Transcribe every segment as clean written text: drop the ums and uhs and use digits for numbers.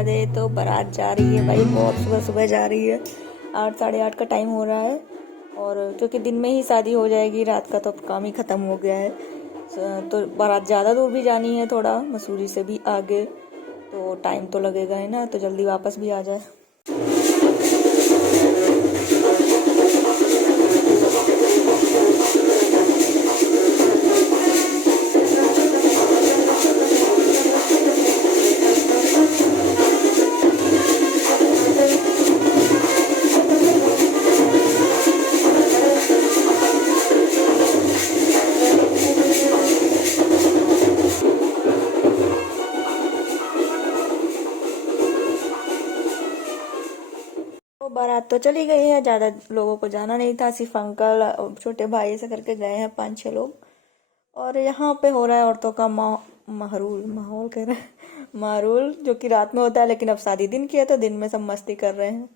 राधे। तो बारात जा रही है भाई, बहुत सुबह सुबह जा रही है। 8 साढ़े 8 का टाइम हो रहा है। और क्योंकि दिन में ही शादी हो जाएगी, रात का तो काम ही ख़त्म हो गया है। तो बारात ज़्यादा दूर भी जानी है, थोड़ा मसूरी से भी आगे, तो टाइम तो लगेगा है ना, तो जल्दी वापस भी आ जाए। तो बारात तो चली गई है, ज़्यादा लोगों को जाना नहीं था, सिर्फ अंकल और छोटे भाई ऐसे करके गए हैं 5-6 लोग। और यहाँ पे हो रहा है औरतों का महरूल, माहौल कह रहे हैं मारूल, जो कि रात में होता है, लेकिन अब शादी दिन की है तो दिन में सब मस्ती कर रहे हैं।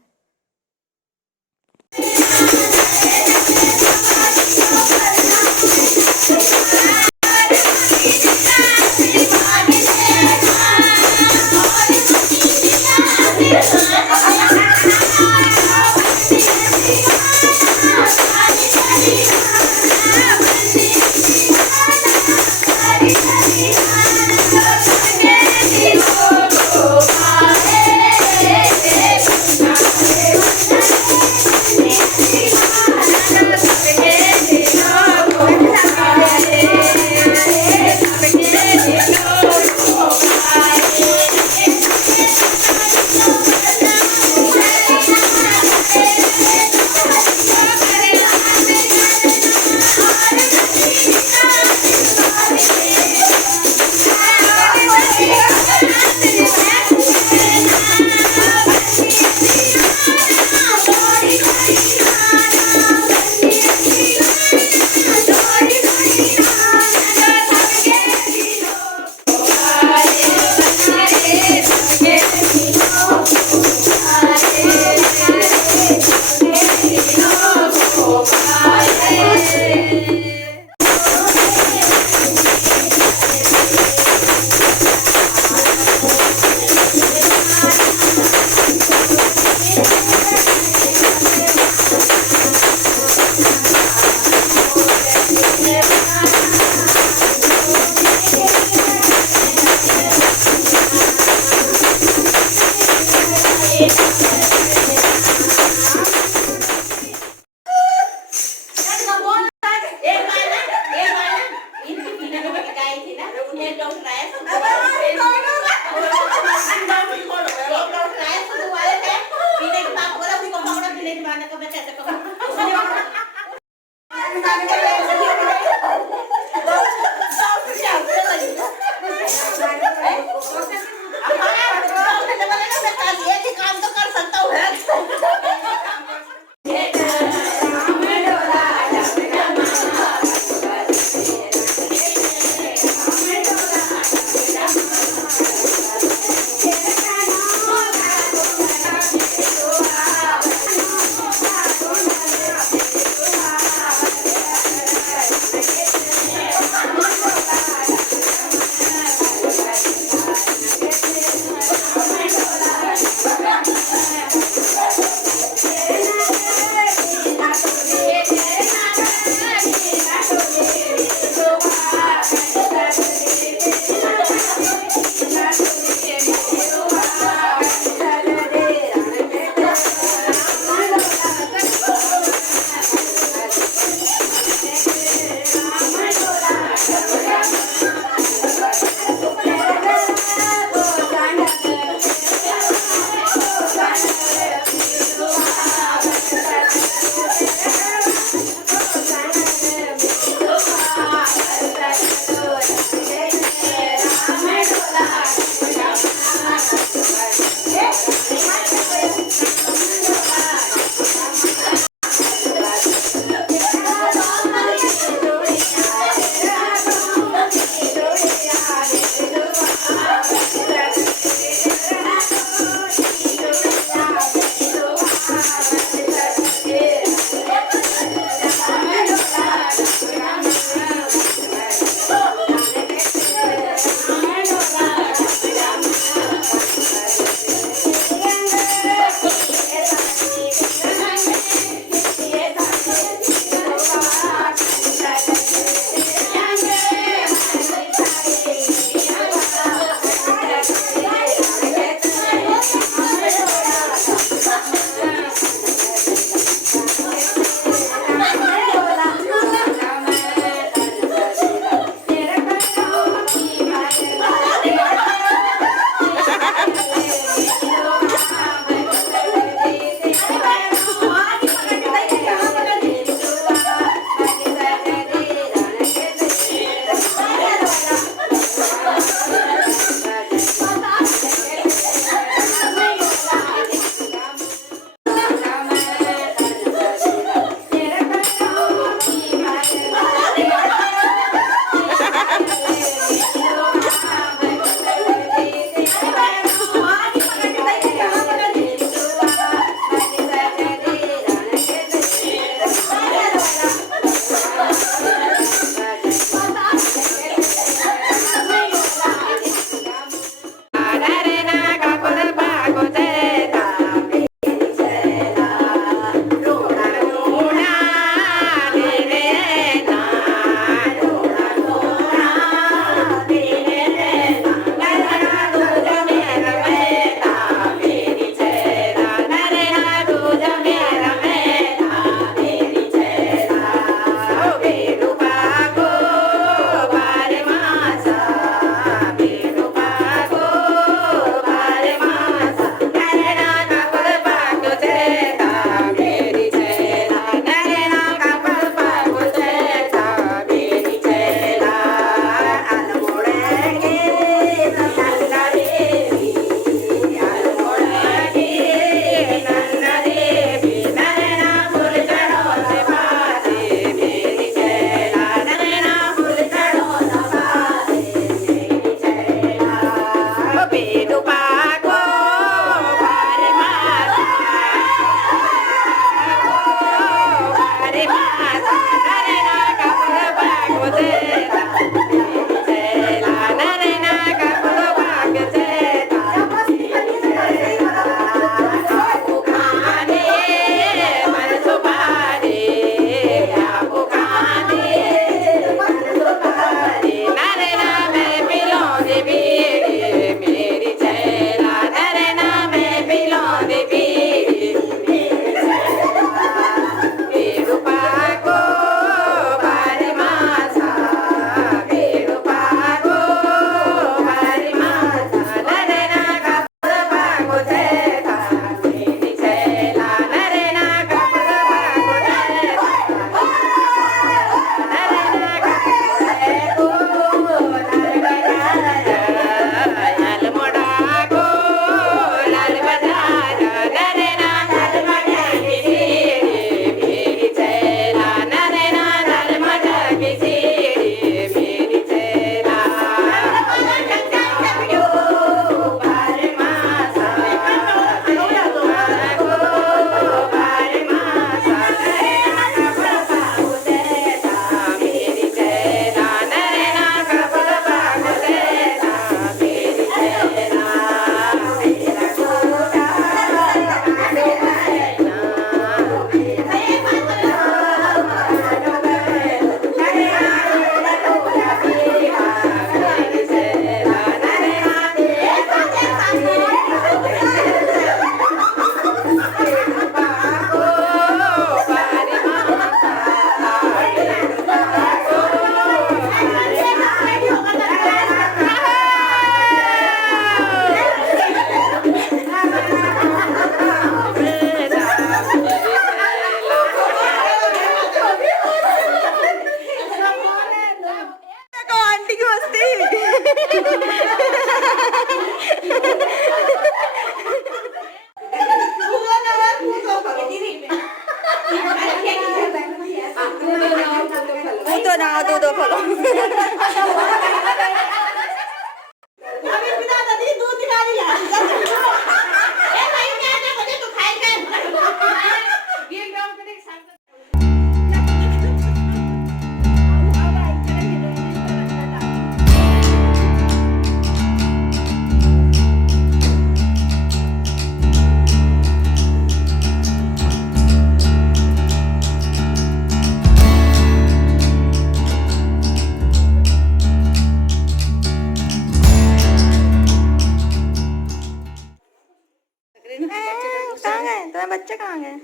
बच्चे कहाँ गए?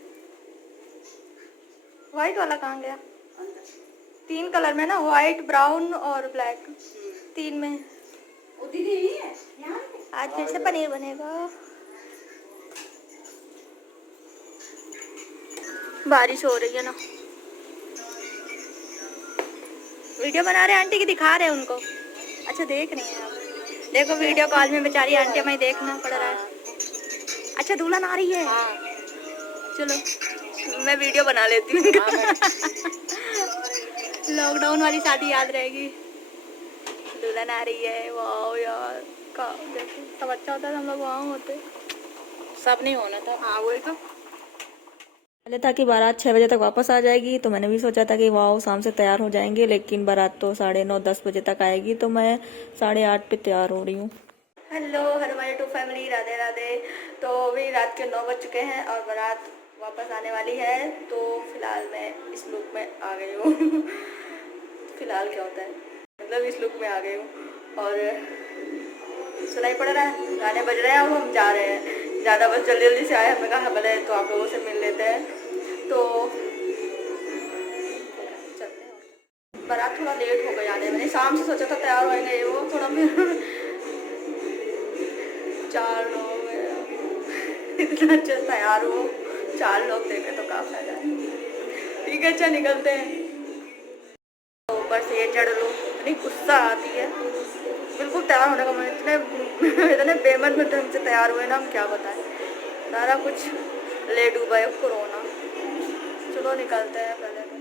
व्हाइट वाला कहाँ गया? 3 कलर में ना, व्हाइट, ब्राउन और ब्लैक, 3 में। आज फिर से पनीर बनेगा। बारिश हो रही है ना। वीडियो बना रहे आंटी की, दिखा रहे उनको। अच्छा देख रही हैं आप। देखो वीडियो कॉल में बेचारी आंटी हमें देखना पड़ रहा है। अच्छा दुल्हन आ रही है। चलो मैं वीडियो बना लेती हूँ। लॉकडाउन वाली शादी याद रहेगी। दुल्हन आ रही है। वाह यार, देखो सब अच्छा होता है, हम लोग वहाँ होते। सब नहीं होना था। हाँ वही तो। पहले था कि बारात 6 बजे तक वापस आ जाएगी, तो मैंने भी सोचा था कि वाह शाम से तैयार हो जाएंगे, लेकिन बारात तो 9:30-10 बजे तक आएगी, तो मैं 8:30 पे तैयार हो रही हूँ। हेलो हमारे टू फैमिली, राधे राधे। तो अभी रात के 9 बज चुके हैं और बारात वापस आने वाली है। तो फिलहाल मैं इस लुक में आ गई हूँ। फिलहाल क्या होता है, मतलब इस लुक में आ गई हूँ और सुनाई पड़ रहा है, गाने बज रहे हैं। अब हम जा रहे हैं, ज़्यादा बस जल्दी जल्दी से आए, हमने कहा भले तो आप लोगों से मिल लेते हैं। तो चलते हैं। बारात थोड़ा लेट हो गई आने में, शाम से सोचा था तैयार होएंगे, वो थोड़ा फिर 4 लोग इतना अच्छा तैयार हो, 4 लोग देखे तो काफी फायदा है। ठीक है अच्छा निकलते हैं। तो ऊपर से ये चढ़ लो, इतनी गुस्सा आती है। बिल्कुल तैयार होने का मन, इतने बेमन में ढंग से तैयार हुए ना, हम क्या बताएं, सारा कुछ ले डूबा है कोरोना। चलो निकलते हैं पहले तो।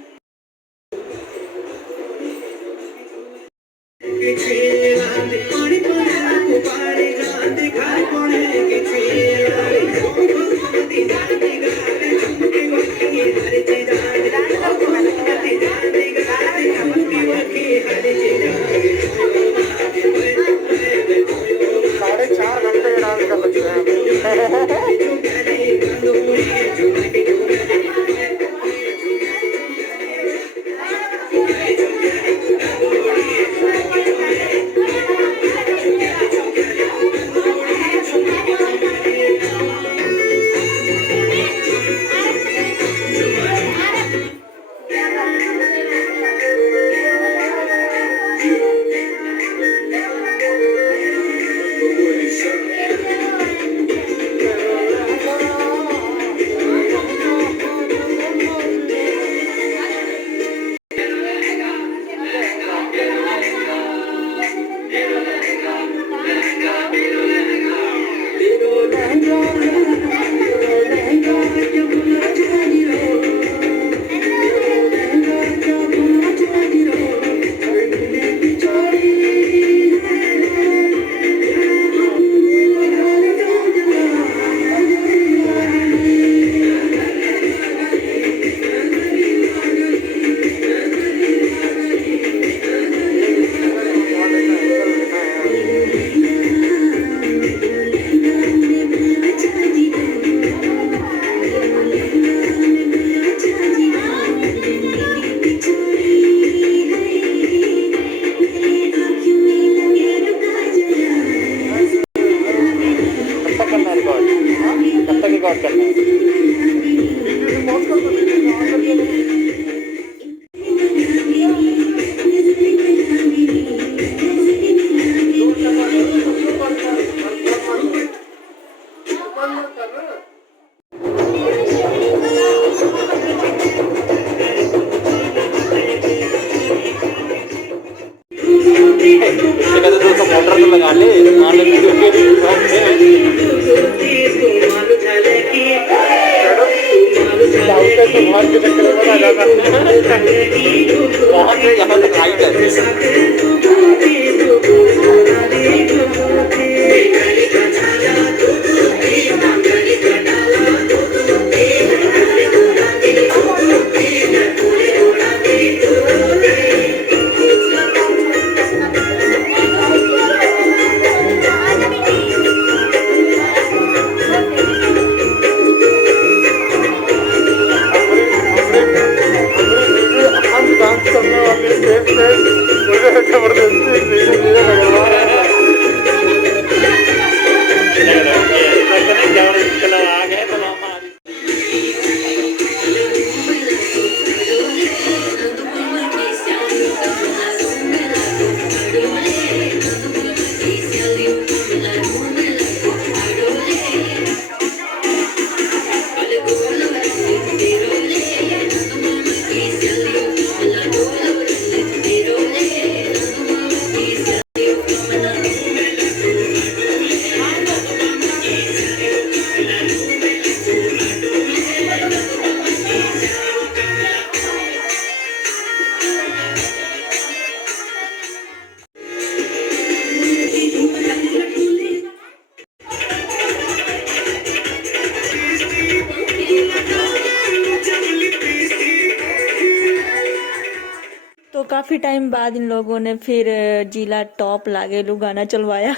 काफ़ी टाइम बाद इन लोगों ने फिर जिला टॉप लागेलू गाना चलवाया।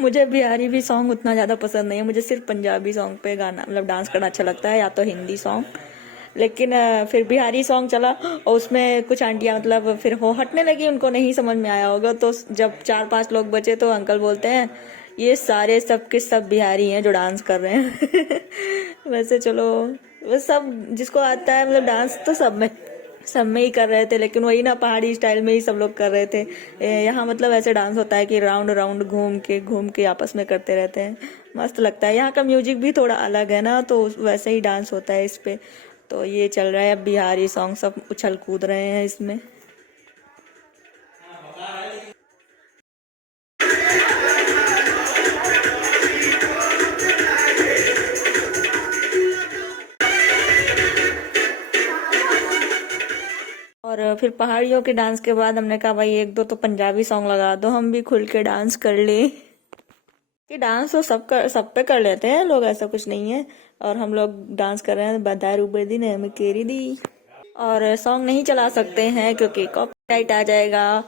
मुझे बिहारी भी सॉन्ग उतना ज़्यादा पसंद नहीं है, मुझे सिर्फ पंजाबी सॉन्ग पे गाना मतलब डांस करना अच्छा लगता है, या तो हिंदी सॉन्ग। लेकिन फिर बिहारी सॉन्ग चला और उसमें कुछ आंटियां मतलब फिर हो हटने लगी, उनको नहीं समझ में आया होगा। तो जब 4-5 लोग बचे तो अंकल बोलते हैं ये सारे सब के सब बिहारी हैं जो डांस कर रहे हैं। वैसे चलो, वो सब जिसको आता है मतलब डांस तो सब में ही कर रहे थे, लेकिन वही ना पहाड़ी स्टाइल में ही सब लोग कर रहे थे। यहाँ मतलब ऐसे डांस होता है कि राउंड राउंड घूम के आपस में करते रहते हैं, मस्त लगता है। यहाँ का म्यूजिक भी थोड़ा अलग है ना, तो वैसे ही डांस होता है इस पे। तो ये चल रहा है अब बिहारी सॉन्ग, सब उछल कूद रहे हैं इसमें। और फिर पहाड़ियों के डांस के बाद हमने कहा भाई एक दो तो पंजाबी सॉन्ग लगा दो, हम भी खुल के डांस कर ले। कि डांस तो सब पे कर लेते हैं लोग, ऐसा कुछ नहीं है। और हम लोग डांस कर रहे हैं बदारू बदी ने हमें केरी दी। और सॉन्ग नहीं चला सकते हैं क्योंकि कॉपीराइट आ जाएगा।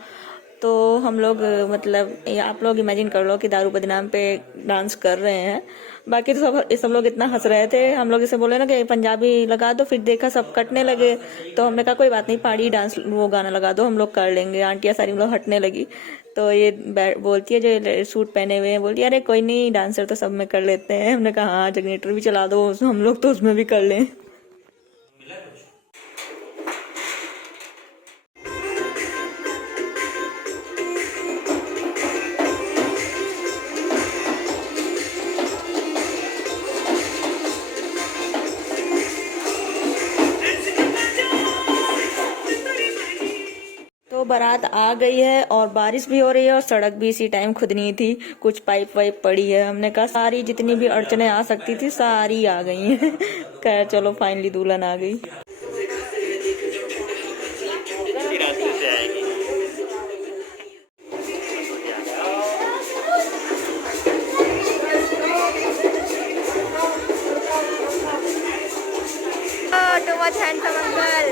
तो हम लोग मतलब आप लोग इमेजिन कर लो कि दारू बदनाम पे डांस कर रहे हैं। बाकी तो सब लोग इतना हंस रहे थे, हम लोग इसे बोले ना कि पंजाबी लगा दो, फिर देखा सब कटने लगे। तो हमने कहा कोई बात नहीं, पहाड़ी डांस वो गाना लगा दो, हम लोग कर लेंगे। आंटियां सारी हम लोग हटने लगी। तो ये बोलती है जो सूट पहने हुए हैं, बोलती है अरे कोई नहीं, डांसर तो सब में कर लेते हैं। हमने कहा हाँ जनरेटर भी चला दो, हम लोग तो उसमें भी कर लें। तो बारात आ गई है और बारिश भी हो रही है और सड़क भी इसी टाइम खुदनी थी, कुछ पाइप वाइप पड़ी है। हमने कहा सारी जितनी भी अड़चने आ सकती थी सारी आ गई हैं। कह चलो फाइनली दुल्हन आ गई। Too much handsome uncle.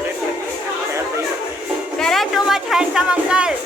Kara too much handsome uncle.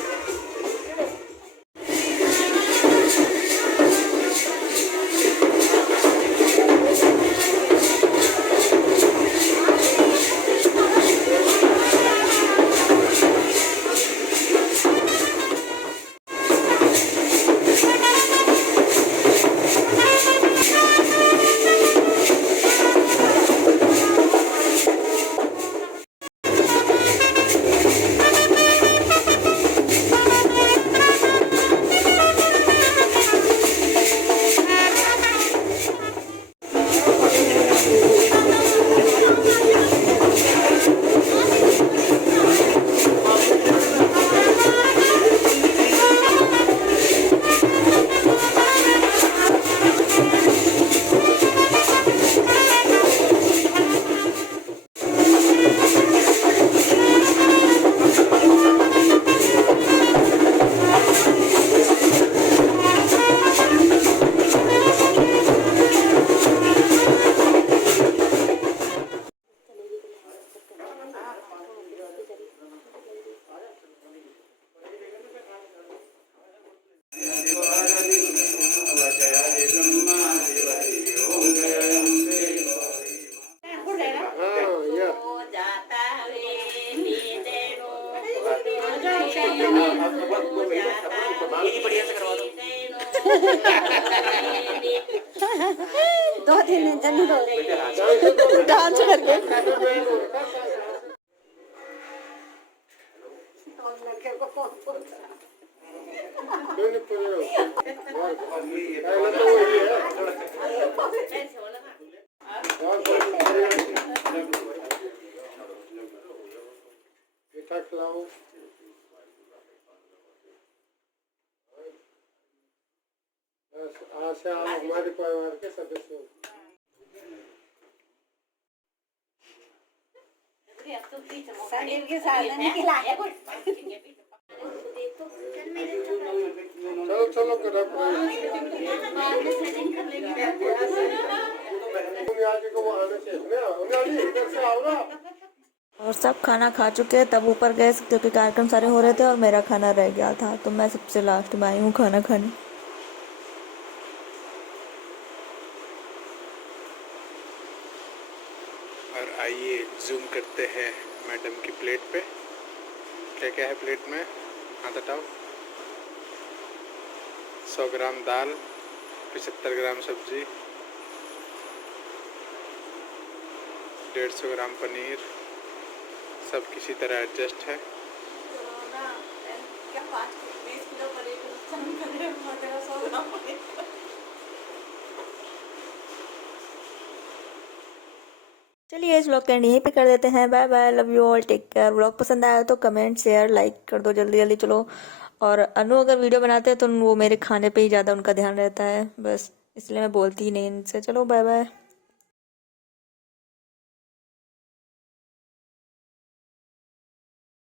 दो दिन जल्दी दो डांस करके आशा हमारे परिवार के सदस्यों के साथ चलो चलो कर को वो आने से इधर से आओ ना। और सब खाना खा चुके हैं, तब ऊपर गए क्योंकि कार्यक्रम सारे हो रहे थे और मेरा खाना रह गया था, तो मैं सबसे लास्ट में आई हूँ खाना खाने। और आइए जूम करते हैं मैडम की प्लेट पे, क्या क्या है प्लेट में, हाथ हटाओ। 100 ग्राम दाल, 75 ग्राम सब्जी, 150 ग्राम पनीर, सब किसी तरह एडजस्ट है। चलिए इस व्लॉग का एंड यहीं पे कर देते हैं। Bye bye, love you all, take care. Vlog पसंद आया तो कमेंट शेयर लाइक कर दो जल्दी जल्दी। चलो, और अनु अगर वीडियो बनाते हैं तो वो मेरे खाने पे ही ज़्यादा उनका ध्यान रहता है, बस इसलिए मैं बोलती ही नहीं इनसे। चलो बाय बाय।